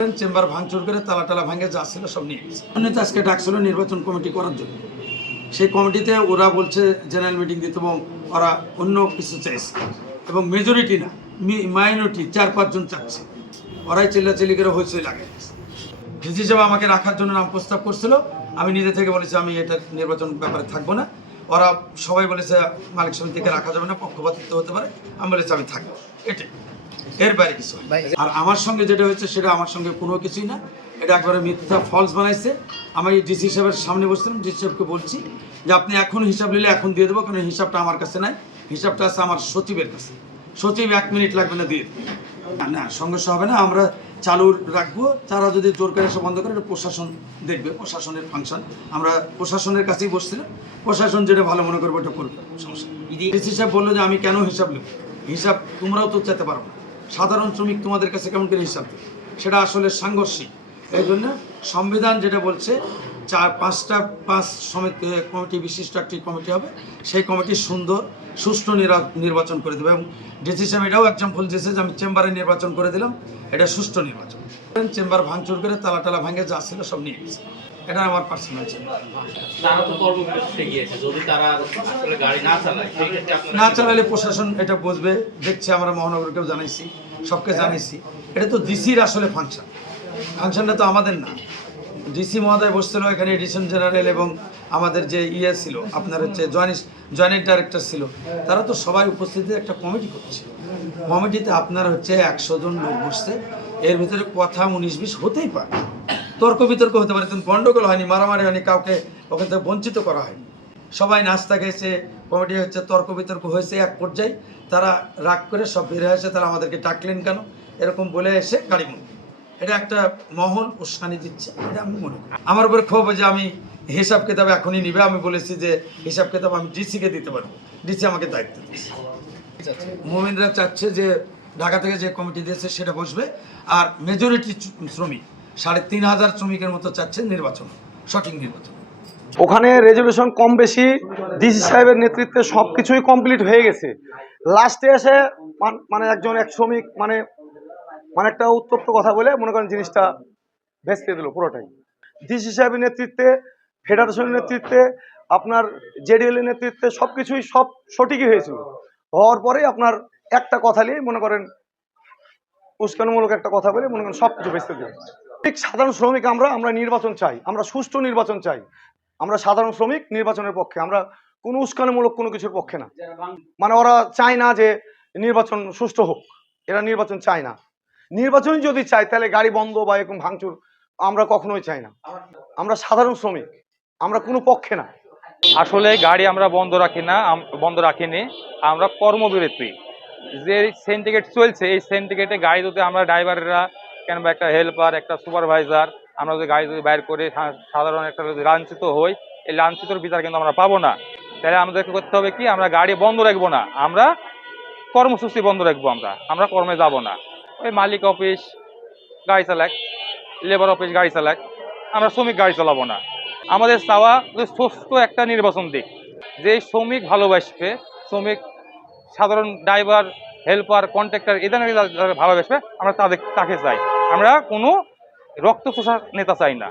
Chamber ভাঙচুর করে তালা ভাঙে যা ছিল সব নিয়ে গেছে। আজকে ডাকছিল নির্বাচন কমিটি করার জন্য। সেই কমিটিতে ওরা বলছে জেনারেল মিটিং দিতে, এবং ওরা অন্য কিছু চাইছে, এবং মেজরিটি না মাইনরিটি 4-5 জন চাচ্ছে। ওরাই চিল্লাচিল্লি করে হইচই লাগে। ডিসি সাহেব আমাকে রাখার জন্য নাম প্রস্তাব করছিল, আমি নিজে থেকে বলেছি আমি এটা নির্বাচন ব্যাপারে থাকবো না। ওরা সবাই বলেছে মালিক সমিতিকে রাখা যাবে না, পক্ষপাতিত্ব হতে পারে। আমি বলেছি আমি থাকবো, এটাই, এর বাইরে কিছু। আর আমার সঙ্গে যেটা হয়েছে সেটা আমার সঙ্গে কোনো কিছুই না, এটা একবারে মিথ্যা ফলস বানাইছে। আমি ডিসি সাহেবের সামনে বসছিলাম, ডিসি সাহেবকে বলছি যে আপনি এখন হিসাব নিলে এখন দিয়ে দেবো, কারণ হিসাবটা আমার কাছে নাই, হিসাবটা আছে আমার সচিবের কাছে। সচিব 1 মিনিট লাগবে না দিয়ে দেবে। না, সংঘর্ষ হবে না, আমরা চালু রাখবো। তারা যদি জোর করে এসে বন্ধ করে, এটা প্রশাসন দেখবে, প্রশাসনের ফাংশন। আমরা প্রশাসনের কাছেই বসছিলাম, প্রশাসন যেটা ভালো মনে করবো ওটা করবে, সমস্যা। ডিসি সাহেব বললো যে আমি কেন হিসাব নেব, হিসাব তোমরাও তো চাইতে পারো না, সাধারণ শ্রমিক তোমাদের কাছে কেমন করে হিসাব দেবে, সেটা আসলে সাংঘর্ষিক। এই জন্য সংবিধান যেটা বলছে 4-5 সমিতি কমিটি বিশিষ্ট একটি কমিটি হবে, সেই কমিটি সুন্দর সুষ্ঠু নির্বাচন করে দেবে। এবং ডিসি সাহেব এটাও এক্সাম্পল দিয়েছে যে আমি চেম্বারে নির্বাচন করে দিলাম, এটা সুষ্ঠু নির্বাচন। চেম্বার ভাঙচুর করে তালা ভাঙে যা ছিল সব নিয়ে গেছে। এটা আমার পার্সোনাল চেম্বার। না চালালে প্রশাসন এটা বুঝবে, দেখছে, আমরা মহানগরকেও জানাইছি, সবকে জানাইছি। এটা তো ডিসির আসলে ফাংশনটা তো আমাদের না। ডিসি মহোদয় বসছিল এখানে, এডিশন জেনারেল এবং আমাদের যে ছিল আপনার হচ্ছে জয়েন্ট ডাইরেক্টর ছিল, তারা তো সবাই উপস্থিতিতে একটা কমিটি করছে। কমিটিতে আপনার হচ্ছে 100 জন লোক বসছে, এর ভিতরে কথা 19-20 হতেই পারে, তর্ক বিতর্ক হতে পারে, কিন্তু গণ্ডগোল হয়নি, মারামারি হয়নি, কাউকে ওখান থেকে বঞ্চিত করা হয়নি। সবাই নাস্তা খেয়েছে, কমিটি হচ্ছে, তর্ক বিতর্ক হয়েছে। এক পর্যায়ে তারা রাগ করে সব বের হয়েছে, তারা আমাদেরকে ডাকলেন কেন এরকম বলে এসে গাড়ি মুখ। এটা একটা মহল উস্কানি দিচ্ছে, এটা আমি মনে করি। আমার উপরে ক্ষোভ যে আমি হিসাব কিতাব এখনই নিবে, আমি বলেছি যে হিসাব কিতাব আমি ডিসিকে দিতে পারবো, ডিসি আমাকে দায়িত্ব দিচ্ছে। মোমিনরা চাচ্ছে যে ঢাকা থেকে যে কমিটি দিয়েছে সেটা বসবে, আর মেজরিটি শ্রমিক 3500 শ্রমিকের মতো চাচ্ছে নির্বাচন, সঠিক নির্বাচন। ওখানে রেজলিউশন কম বেশি ডিসি সাহেবের নেতৃত্বে সব কিছুই কমপ্লিট হয়ে গেছে। লাস্টে এসে মানে এক শ্রমিক মানে একটা উত্তপ্ত কথা বলে মনে করেন জিনিসটা ভেস্তে দিল পুরোটাই। ডিসি সাহেবের নেতৃত্বে, ফেডারেশনের নেতৃত্বে, আপনার জেডিএল এর নেতৃত্বে সবকিছুই সব সঠিকই হয়েছিল। হওয়ার পরেই আপনার একটা কথা নিয়ে মনে করেন উস্কানিমূলক একটা কথা বলে মনে করেন সবকিছু ভেস্তে দিল। ঠিক সাধারণ শ্রমিক আমরা নির্বাচন চাই, আমরা সুষ্ঠু নির্বাচন চাই। আমরা সাধারণ শ্রমিক নির্বাচনের পক্ষে, আমরা কোনো উস্কানিমূলক কোনো কিছুর পক্ষে না। মানে ওরা চায় না যে নির্বাচন সুষ্ঠু হোক, এরা নির্বাচন চায় না। নির্বাচন যদি চাই তাহলে গাড়ি বন্ধ বা এরকম ভাঙচুর আমরা কখনোই চাই না। আমরা সাধারণ শ্রমিক, আমরা কোনো পক্ষে না। আসলে গাড়ি আমরা বন্ধ রাখিনি, আমরা কর্মবিরতি। যে সিন্ডিকেট চলছে, এই সিন্ডিকেটে গাড়ি যদি আমরা ড্রাইভাররা কিংবা একটা হেল্পার, একটা সুপারভাইজার, আমরা যদি গাড়ি যদি বাইর করে সাধারণ একটা যদি লাঞ্ছিত হই, এই লাঞ্ছিতর বিচার কিন্তু আমরা পাবো না। তাহলে আমাদেরকে করতে হবে কি, আমরা গাড়ি বন্ধ রাখবো না, আমরা কর্মসূচি বন্ধ রাখবো, আমরা কর্মে যাব না। ওই মালিক অফিস গাড়ি চালাক, লেবার অফিস গাড়ি চালাক, আমরা শ্রমিক গাড়ি চালাবো না। আমাদের চাওয়া যে সুস্থ একটা নির্বাচন দিক, যে শ্রমিক ভালোবাসবে, শ্রমিক সাধারণ ড্রাইভার, হেল্পার, কন্ট্রাক্টর এদের ভালোবাসবে, আমরা তাকে চাই। আমরা কোনো রক্তচোষা নেতা চাই না।